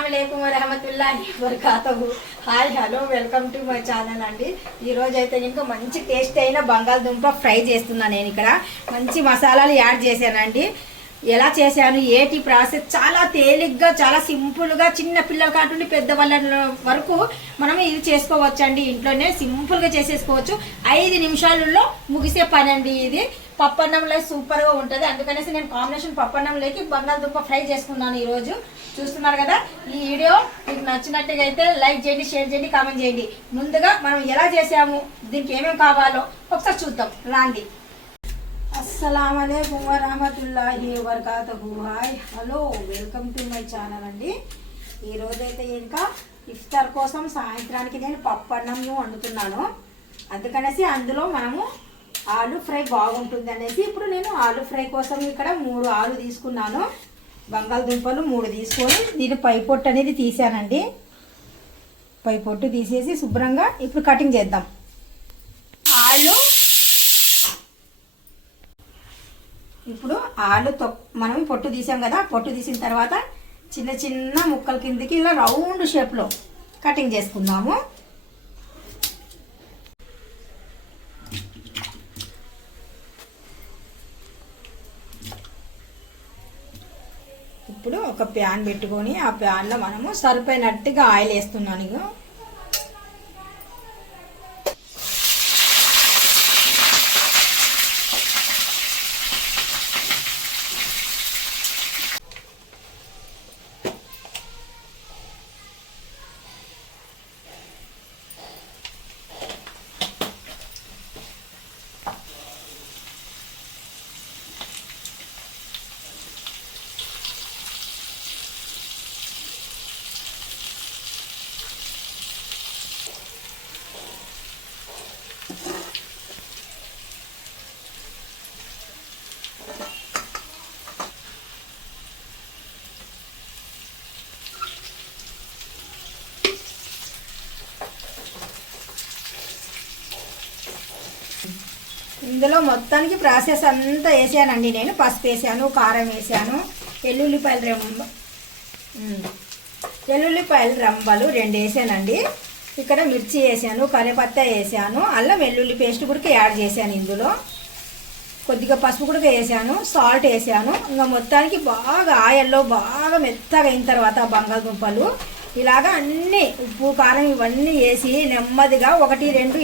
అస్సలాముఅలైకుం వరహమతుల్లాహి వబరకాతుహు. Hi hello welcome to my channel అండి. ఈరోజు అయితే ఇంకా మంచి టేస్ట్ అయిన బంగాళదుంప ఫ్రై చేస్తున్నాను. నేను ఇక్కడ మంచి మసాలాలు యాడ్ చేశానండి. ఎలా చేశాను ఏటి ప్రాసెస్ చాలా తేలిగ్గా చాలా సింపుల్గా చిన్న పిల్లల కాటుండి పెద్దవాళ్ళ వరకు మనం ఇది చేసుకోవచ్చండి. ఇంట్లోనే సింపుల్గా చేసేసుకోవచ్చు. 5 నిమిషాలలో ముగిసే పని అండి. ఇది పప్పన్నంలో సూపర్గా ఉంటుంది. అందుకనేసి నేను కాంబినేషన్ పప్పన్నంలోకి బంగాళదుంప ఫ్రై చేసుకున్నాను ఈరోజు. చూస్తున్నారు కదా. ఈ వీడియో మీకు నచ్చినట్టుగా అయితే లైక్ చేయండి, షేర్ చేయండి, కామెంట్ చేయండి. ముందుగా మనం ఎలా చేసాము, దీనికి ఏమేమి కావాలో ఒకసారి చూద్దాం రాండి. అస్సలాముఅలైకుం వరహమతుల్లాహి వబరకాతుహు. Hi hello welcome to my channel అండి. ఈరోజైతే ఇంకా ఇఫ్తార్ కోసం సాయంత్రానికి నేను పప్పు అన్నం వండుతున్నాను. అందుకనేసి అందులో మనము ఆలు ఫ్రై బాగుంటుంది అనేసి ఇప్పుడు నేను ఆలు ఫ్రై కోసం ఇక్కడ 3 ఆలు తీసుకున్నాను. బంగాళదుంపలు 3 తీసుకొని దీని పై పొట్టు అనేది తీసానండి. పై పొట్టు తీసేసి శుభ్రంగా ఇప్పుడు కటింగ్ చేద్దాం. ఇప్పుడు ఆలు మనం పొట్టు తీసాం కదా. పొట్టు తీసిన తర్వాత చిన్న చిన్న ముక్కల కిందకి ఇలా రౌండ్ షేప్లో కటింగ్ చేసుకుందాము. ఇప్పుడు ఒక ప్యాన్ పెట్టుకొని ఆ ప్యాన్లో మనము సరిపోయినట్టుగా ఆయిల్ వేస్తున్నాను. ఇక ఇందులో మొత్తానికి ప్రాసెస్ అంతా వేసానండి. నేను పసుపు వేసాను, కారం వేసాను, వెల్లుల్లిపాయల రంబలు 2 వేసానండి. ఇక్కడ మిర్చి వేసాను, కరివేపత్తా వేసాను, అల్లం వెల్లుల్లి పేస్ట్ కూడా యాడ్ చేశాను. ఇందులో కొద్దిగా పసుపు కూడా వేసాను, సాల్ట్ వేసాను. ఇంకా మొత్తానికి బాగా ఆయిల్లో బాగా మెత్తగా అయిన తర్వాత బంగాళదుంపలు ఇలాగా అన్నీ ఉప్పు కారం ఇవన్నీ వేసి నెమ్మదిగా 1 2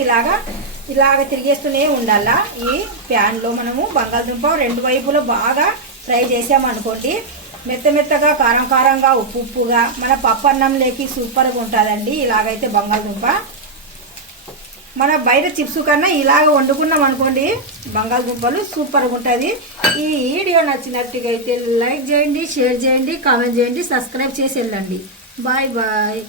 ఇలాగ తిరిగేస్తూనే ఉండాలా. ఈ ప్యాన్లో మనము బంగాళదుంప 2 వైపులో బాగా ఫ్రై చేసామనుకోండి, మెత్తగా కారంగా ఉప్పుగా మన పప్పన్నంలోకి సూపర్గా ఉంటుందండి. ఇలాగైతే బంగాళదుంప మన బయట చిప్స్ కన్నా ఇలాగ వండుకున్నాం అనుకోండి బంగాళదుంపలు సూపర్గా ఉంటుంది. ఈ వీడియో నచ్చినట్టుగా అయితే లైక్ చేయండి, షేర్ చేయండి, కామెంట్ చేయండి, సబ్స్క్రైబ్ చేసి వెళ్ళండి. Bye bye.